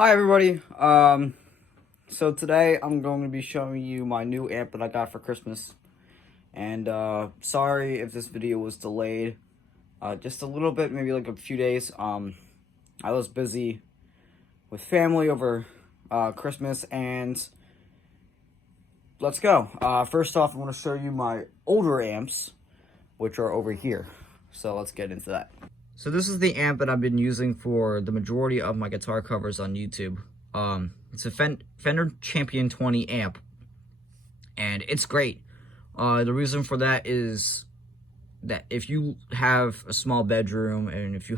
Hi everybody. So today I'm going to be showing you my new amp that I got for Christmas. And sorry if this video was delayed just a little bit, maybe like a few days. I was busy with family over Christmas, and let's go. First off, I want to show you my older amps, which are over here. So let's get into that. So this is the amp that I've been using for the majority of my guitar covers on YouTube. It's a Fender Champion 20 amp, and it's great. The reason for that is that if you have a small bedroom, and if you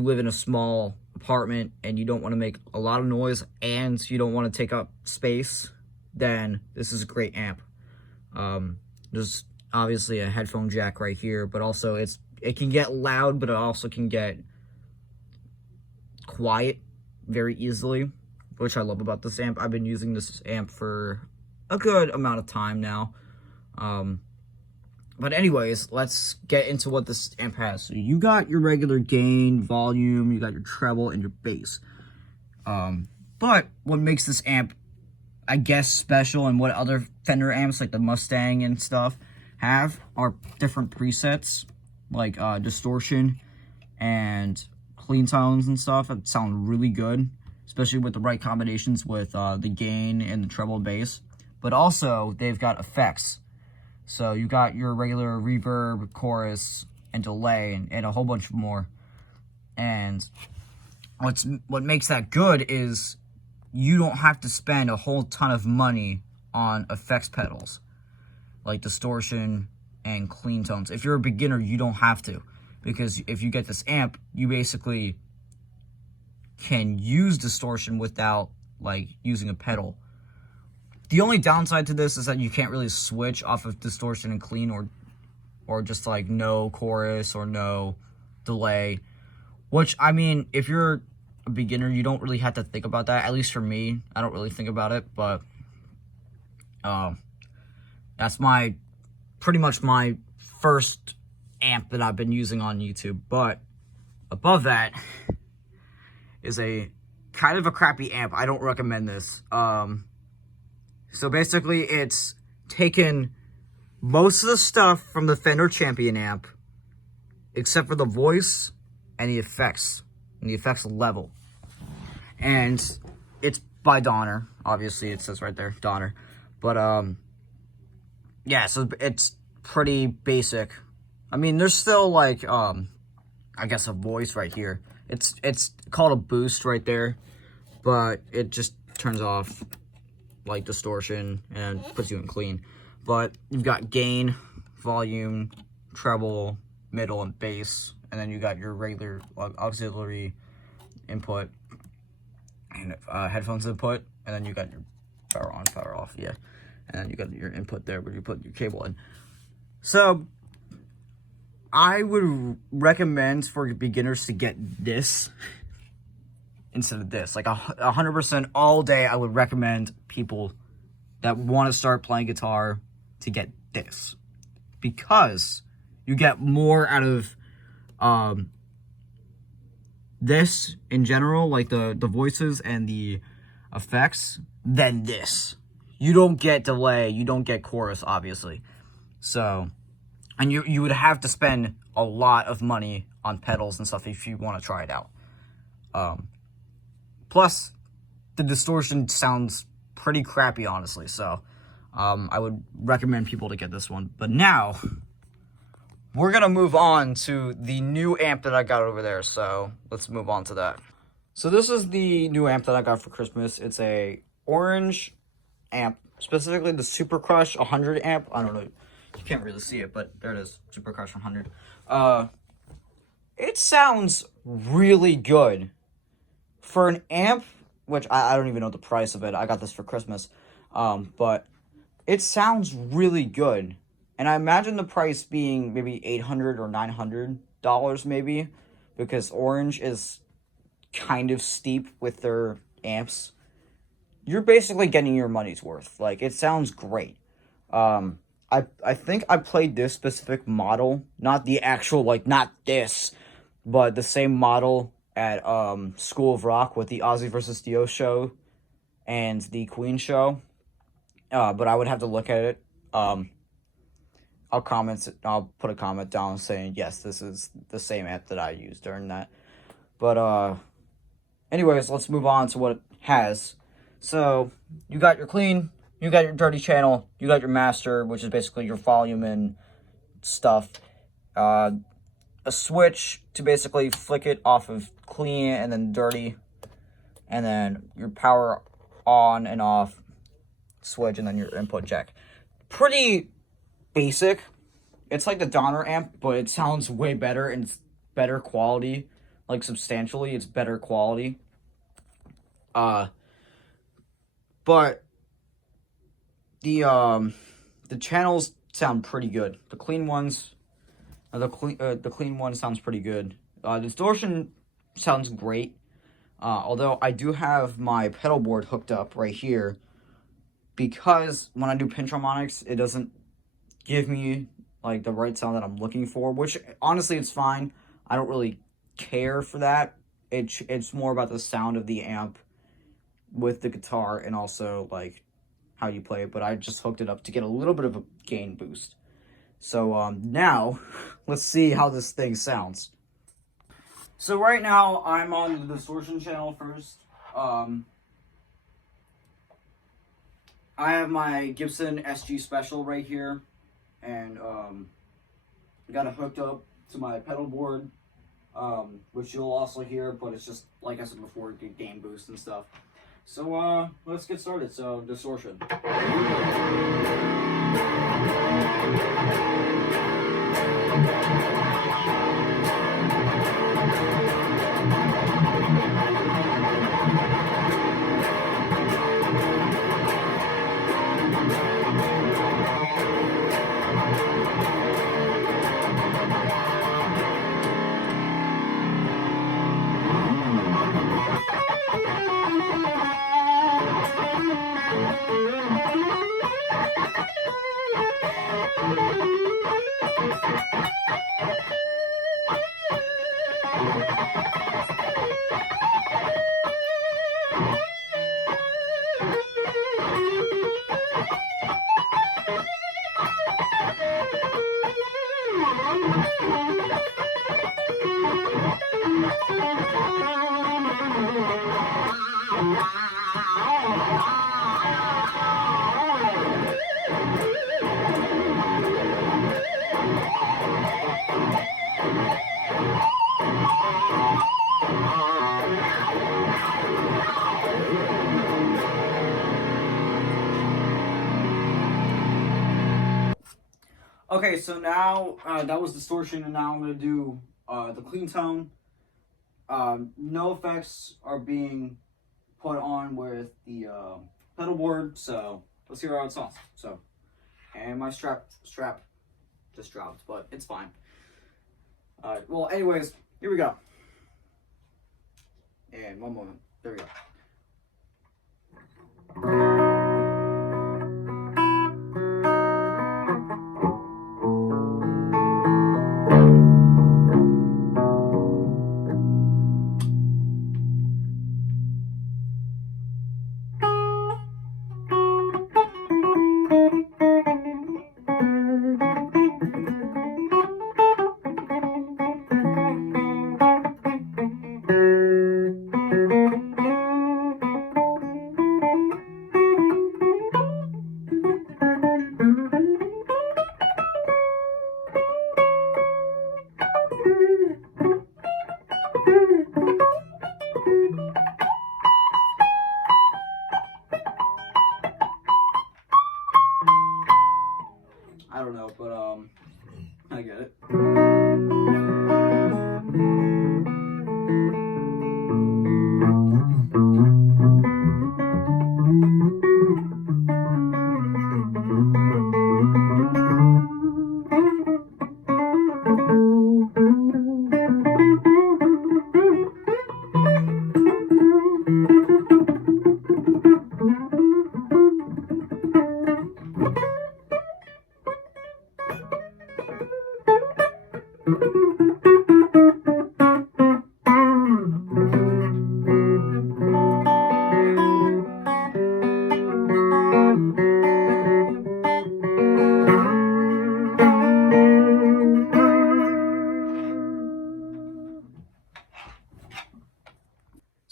live in a small apartment and you don't want to make a lot of noise and you don't want to take up space, then this is a great amp. There's obviously a headphone jack right here, but also it can get loud, but it also can get quiet very easily, which I love about this amp. I've been using this amp for a good amount of time now. But anyways, let's get into what this amp has. So you got your regular gain, volume, you got your treble, and your bass. But what makes this amp, I guess, special, and what other Fender amps like the Mustang and stuff have, are different presets, like distortion and clean tones and stuff that sound really good, especially with the right combinations with the gain and the treble bass. But also, they've got effects. So you got your regular reverb, chorus, and delay, and a whole bunch more. And what makes that good is you don't have to spend a whole ton of money on effects pedals, like distortion and clean tones. If you're a beginner, you don't have to, because if you get this amp, you basically can use distortion without like using a pedal. The only downside to this is that you can't really switch off of distortion and clean, or just like no chorus or no delay, which, I mean, if you're a beginner, you don't really have to think about that. At least for me, I don't really think about it. But that's pretty much my first amp that I've been using on YouTube. But above that is a kind of a crappy amp. I don't recommend this. So basically, it's taken most of the stuff from the Fender Champion amp, except for the voice and the effects level. And it's by Donner. Obviously, it says right there, Donner. But yeah, so it's pretty basic. I mean, there's still like I guess a voice right here. It's called a boost right there, but it just turns off like distortion and puts you in clean. But you've got gain, volume, treble, middle, and bass, and then you got your regular auxiliary input and headphones input, and then you got your power on, power off, yeah, and then you got your input there where you put your cable in. So I would recommend for beginners to get this instead of this. Like 100% all day, I would recommend people that want to start playing guitar to get this, because you get more out of this in general, like the voices and the effects, than this. You don't get delay, you don't get chorus, obviously. So, and you would have to spend a lot of money on pedals and stuff if you want to try it out. Plus, the distortion sounds pretty crappy, honestly. So, I would recommend people to get this one. But now, we're going to move on to the new amp that I got over there. So, let's move on to that. So, this is the new amp that I got for Christmas. It's a orange amp, specifically the Super Crush 100 amp. I don't know. You can't really see it, but there it is. Super Crush 100. It sounds really good. For an amp, which I don't even know the price of it. I got this for Christmas. But it sounds really good. And I imagine the price being maybe $800 or $900 maybe, because Orange is kind of steep with their amps. You're basically getting your money's worth. Like, it sounds great. I think I played this specific model, not the actual, like, not this, but the same model at School of Rock with the Ozzy versus Dio show and the Queen show. But I would have to look at it. I'll put a comment down saying yes, this is the same amp that I used during that. But anyways, let's move on to what it has. So you got your clean, you got your dirty channel, you got your master, which is basically your volume and stuff. A switch to basically flick it off of clean and then dirty, and then your power on and off switch, and then your input jack. Pretty basic. It's like the Donner amp, but it sounds way better and it's better quality. Like substantially, it's better quality. But the channels sound pretty good. The clean ones. The clean one sounds pretty good. Distortion sounds great. Although I do have my pedal board hooked up right here, because when I do pinch harmonics, it doesn't give me like the right sound that I'm looking for. Which honestly, it's fine. I don't really care for that. It's more about the sound of the amp with the guitar and also like how you play it. But I just hooked it up to get a little bit of a gain boost. So now, let's see how this thing sounds. So right now, I'm on the distortion channel first. I have my Gibson SG Special right here, and got it hooked up to my pedal board, which you'll also hear, but it's just, like I said before, get gain boost and stuff. So let's get started. So, distortion. Okay, so now that was distortion, and now I'm going to do the clean tone. No effects are being put on with the pedal board, so let's hear how it sounds. So, and my strap just dropped, but it's fine. Well, anyways, here we go. And one moment. There we go.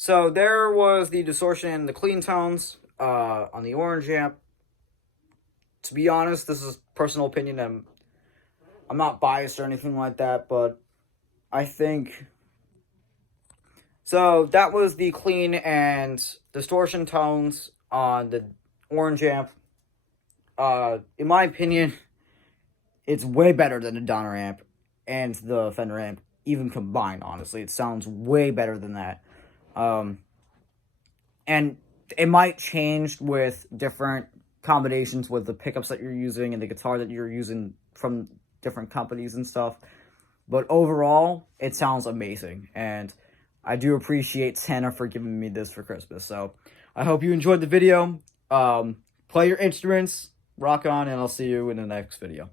So there was the distortion and the clean tones on the orange amp. To be honest, this is personal opinion. I'm not biased or anything like that, but I think... So that was the clean and distortion tones on the orange amp. In my opinion, it's way better than the Donner amp and the Fender amp, even combined, honestly. It sounds way better than that. And it might change with different combinations with the pickups that you're using and the guitar that you're using from different companies and stuff. But overall, it sounds amazing. And I do appreciate Santa for giving me this for Christmas. So I hope you enjoyed the video. Play your instruments, rock on, and I'll see you in the next video.